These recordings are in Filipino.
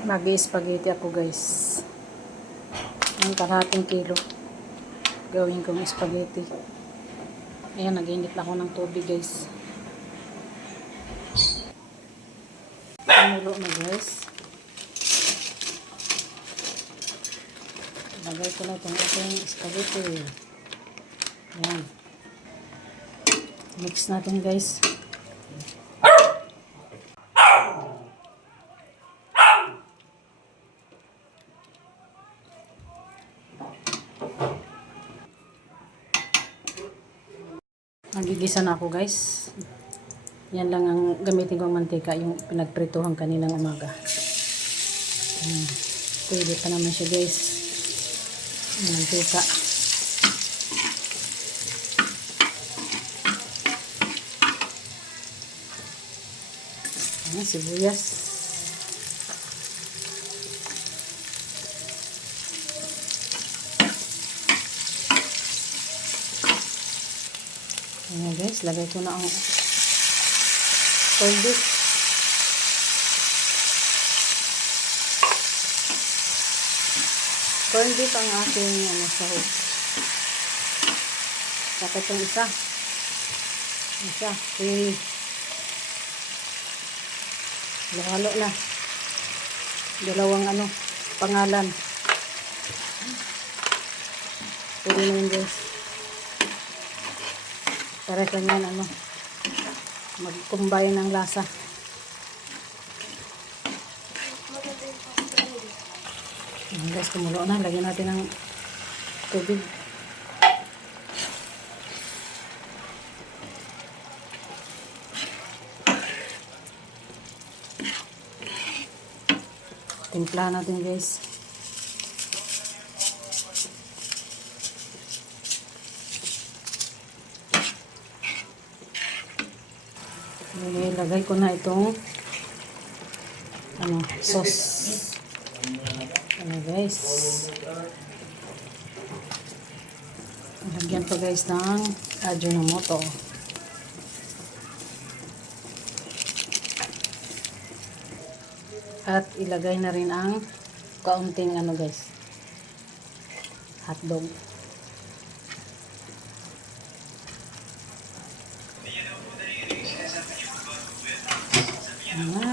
Mag-i-spaghetti ako guys. Ang kalahating kilo. Gawin kong spaghetti. Ayan, nag-init ako ng tubig guys. Kumulo na guys. Lagay ko na itong ating spaghetti. Ayan. Mix natin guys. Nagigisa na ako guys. Yan lang ang gamitin kong mantika, yung pinagprituhan kaninang umaga. Pwede pa naman siya guys. Yung mantika. Ayan, sibuyas. Ayan guys, lagay ko na ang corned beef. Corned beef ang aking sahog. Tapos itong isa. Creamy. Halo na. Dalawang pangalan. Pwede na yun guys. Pares lang yan, mag-combine ng lasa. Ayan guys, kumulo na. Lagyan natin ng tubig. Timplahan natin guys. Lagay ko na itong sauce. Guys. Lagyan ko guys ng Ajinomoto. At ilagay na rin ang kaunting guys, hotdog.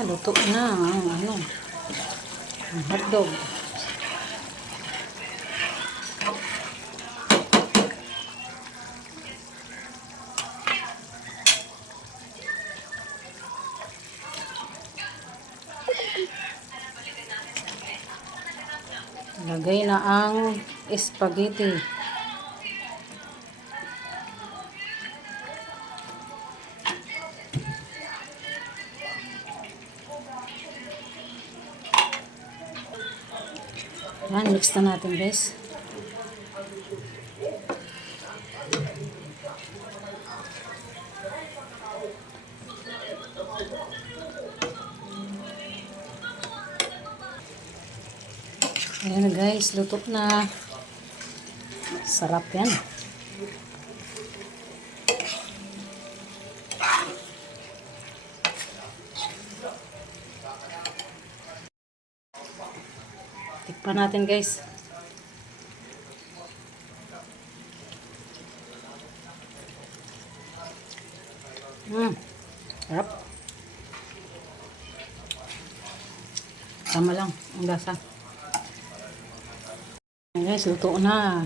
Luto na ang hotdog. Lagay na ang spaghetti. Yan, mix na natin guys. Ayan guys, luto na. Sarap yan. Tikpan natin guys. Sarap. Tama lang ang lasa. Guys, luto na.